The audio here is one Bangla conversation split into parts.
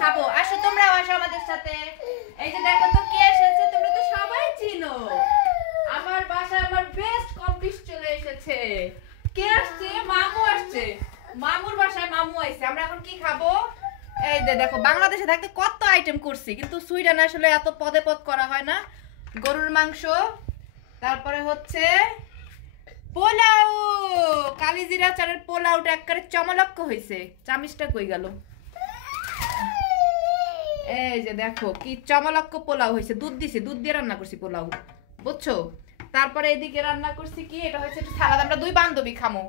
খাবো। আসো তোমরাও আসো আমাদের সাথে। এই যে দেখো তো কে এসেছে, তোমরা তো সবাই চিনো। আমার বাসায় আমার বেস্ট কম্পিস চলে এসেছে। কে আসছে? মামু আসছে। মামুর বাসায় মামু আইছে। আমরা এখন কি খাবো? এই যে দেখো, বাংলাদেশে থাকতে কত আইটেম করছি, কিন্তু সুইডেনে আসলে এত পদে পদ করা হয় না। গরুর মাংস, তারপরে হচ্ছে পোলাও, কালিজিরা চালের পোলাওটা একবারে চমলক্ষ হয়েছে। চামিচটা কই গেল? এই যে দেখো কি চমলক্ষ পোলাও হয়েছে। দুধ দিছি, দুধ দিয়ে রান্না করছি পোলাও, বুঝছো? তারপরে এদিকে রান্না করছি কি, এটা হচ্ছে একটু সালাদ। আমরা দুই বান্ধবী খামো,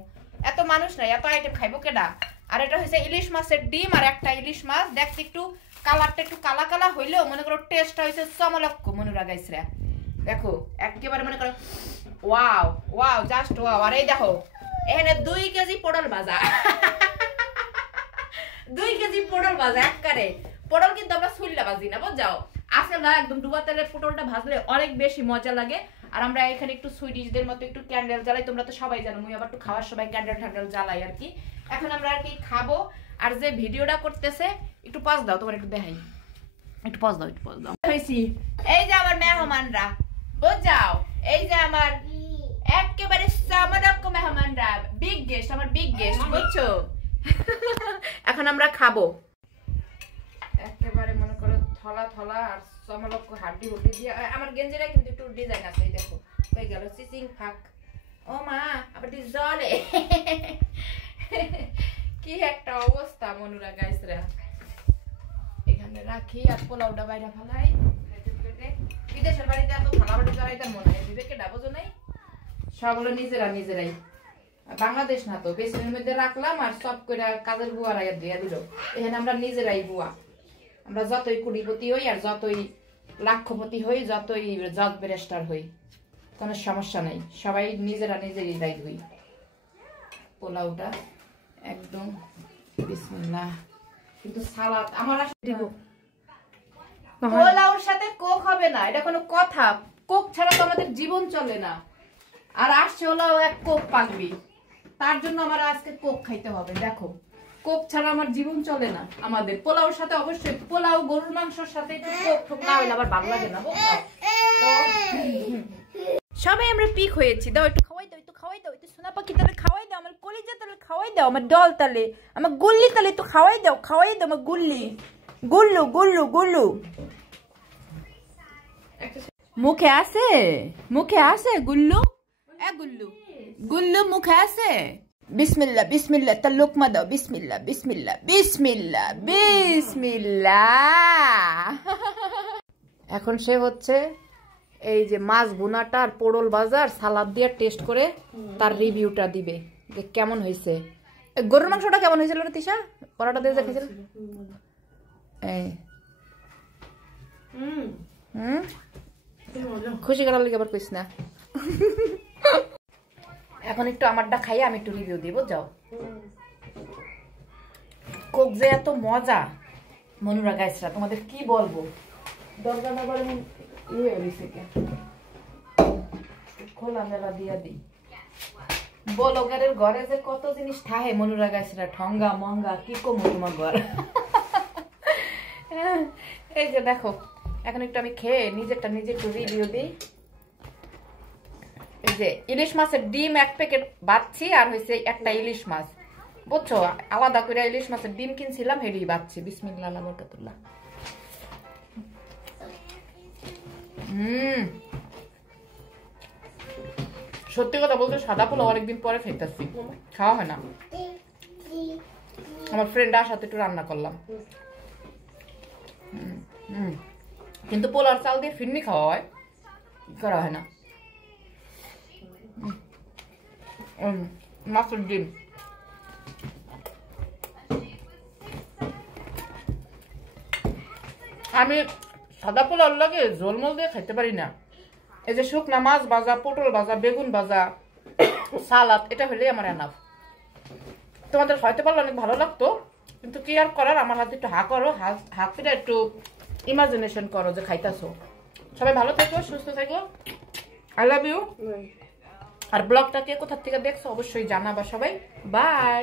এত মানুষ নাই, এত আইটেম খাইবো কেডা? আর এটা হচ্ছে ইলিশ মাছের ডিম আর একটা ইলিশ মাছ। দেখতে একটু কালারটা একটু কালা কালা হইলেও মনে করো টেস্টটা হয়েছে চমলক্ষ। মনুরা গাইসরা দেখো একেবারে মনে করো ওয়াও ওয়াও, জাস্ট ওয়াও। আর এই দেখো এখানে 2 কেজি পটল ভাজা। 2 কেজি পটল ভাজা একবারে। পটল কিন্তু আমরা ছুললা ভাজি না, বুঝাও? আসলে একদম ডুবা তেলে পটলটা ভাজলে অনেক বেশি মজা লাগে। আর আমরা এখানে একটু সুইডিশদের মতো একটু ক্যান্ডেল জ্বালাই। তোমরা তো সবাই জানো, মুই আবার একটু খাওয়ার সময় ক্যান্ডেল ট্যান্ডেল জ্বালাই আর কি। এখন আমরা আর কি খাবো। আর যে ভিডিওটা করতেছে একটু পজ দাও, তোমার একটু দেখাই। একটু পজ দাও, একটু পজ দাও। এই যে আমার মেহমানরা, বুঝাও? এই যে আমার একেবারে সামাদক্য মেহমানরা, বিগ গেস্ট, আমার বিগ গেস্ট, বুঝছো? এখন আমরা খাবো। একেবারে মনে করো থলা থলা আর সমলক্ষ হাড্ডি হুড্ডি দিয়ে। আমার গেঞ্জিরা কিন্তু একটু ডিজাইন আছে, এই দেখো কই গেল সিসিং ফাক। ও মা, আবার জলে। কি একটা অবস্থা মনুরা গাইসরা। এখানে রাখি আর পোলাওটা বাইরে ফেলাই। বিদেশের বাড়িতে এত ফালাবাটি জড়াইতে মনে হয় বিবেকে ডাবো নাই। সবগুলো নিজেরা নিজেরাই। বাংলাদেশ না তো, বেসনের মধ্যে রাখলাম আর সব করে কাজের বুয়া রাইয়া দিয়ে দিল। এখানে আমরা নিজেরাই বুয়া। আমরা যতই কুড়িপতি হই আর যতই লাখপতি হই, যতই জজ ব্যারিস্টার হই, কোনো সমস্যা নাই। সবাই নিজেরা নিজেরই দায়ী হই। পোলাওটা একদম বিসমিল্লাহ। কিন্তু সালাদ আমার পোলাওর সাথে কোক হবে না, এটা কোনো কথা? কোক ছাড়া তো আমাদের জীবন চলে না। আর আসছে হলো এক কোক পাকবি, তার জন্য আমার আজকে কোক খাইতে হবে। দেখো কোক ছাড়া আমার জীবন চলে না। আমাদের পোলাওর সাথে অবশ্যই, পোলাও গরুর মাংসের সাথে একটু কোক ঠোক না হইলে আবার ভালো লাগে না, বুঝছো? সবাই আমরা পিক হয়েছি। দাও একটু খাওয়াই দাও, একটু খাওয়াই দাও, একটু সোনা পাখি তাহলে খাওয়াই দাও, আমার কলিজা তাহলে খাওয়াই দাও, আমার ডল তাহলে, আমার গুল্লি তাহলে একটু খাওয়াই দাও, খাওয়াই দাও আমার গুল্লি। গুল্লু গুল্লু গুল্লু মুখে আছে, মুখে আছে গুল্লু। এ গুল্লু, গুল্লু মুখে আছে। বিসমিল্লাহ বিসমিল্লাহ, তার লোকমা দাও। বিসমিল্লাহ বিসমিল্লাহ বিসমিল্লাহ বিসমিল্লাহ। এখন সে হচ্ছে এই যে মাছ ভুনাটা আর পোড়ল বাজার সালাদ দিয়ে টেস্ট করে তার রিভিউটা দিবে যে কেমন হয়েছে। গরুর মাংসটা কেমন হয়েছিল রে তিশা? পরাটা দিয়ে দেখেছিল। খুশি করার লিগে আবার কইস না। এখন একটু আমারটা খাইয়ে আমি একটু রিভিউ দিব, যাও। কোক যে এত মজা মনুরা গাইসরা, তোমাদের কি বলবো। দরজাটা বলে ইয়ে হয়েছে কে, খোলা মেলা দিয়া দিই। বলগারের ঘরে যে কত জিনিস থাহে মনুরা গাইসরা, ঠঙ্গা মঙ্গা কি কমো তোমার ঘর। এই যে দেখো, এখন একটু আমি খেয়ে নিজেরটা নিজে একটু রিভিউ দিই। এই যে ইলিশ মাছের ডিম 1 প্যাকেট বাচ্ছি, আর হয়েছে একটা ইলিশ মাছ, বুঝছো? আলাদা করে ইলিশ মাছের ডিম কিনছিলাম, হেডি বাচ্ছি। বিসমিল্লাহ বরকাতুল্লাহ। সত্যি কথা বলতে সাদা পোলাও অনেকদিন পরে খাইতেছি, খাওয়া হয় না। আমার ফ্রেন্ড আসাতে একটু রান্না করলাম। কিন্তু পোলার চাল দিয়ে ফিরনি খাওয়া হয়, করা হয় না। মাছের ডিম আমি সাদা পোলার লাগে ঝোলমোল দিয়ে খাইতে পারি না। এই যে শুকনা মাছ ভাজা, পটল ভাজা, বেগুন ভাজা, সালাদ, এটা হলেই আমার এনাফ। তোমাদের হয়তো পারলে অনেক ভালো লাগতো, কিন্তু কি আর করার, আমার হাতে একটু হা করো, হাতটা একটু ইমাজিনেশন করো যে খাইতেছো। সবাই ভালো থেকো, সুস্থ থেকো। I love you. আর ব্লগটা কে কোথা থেকে দেখছো অবশ্যই জানাবা সবাই। বাই।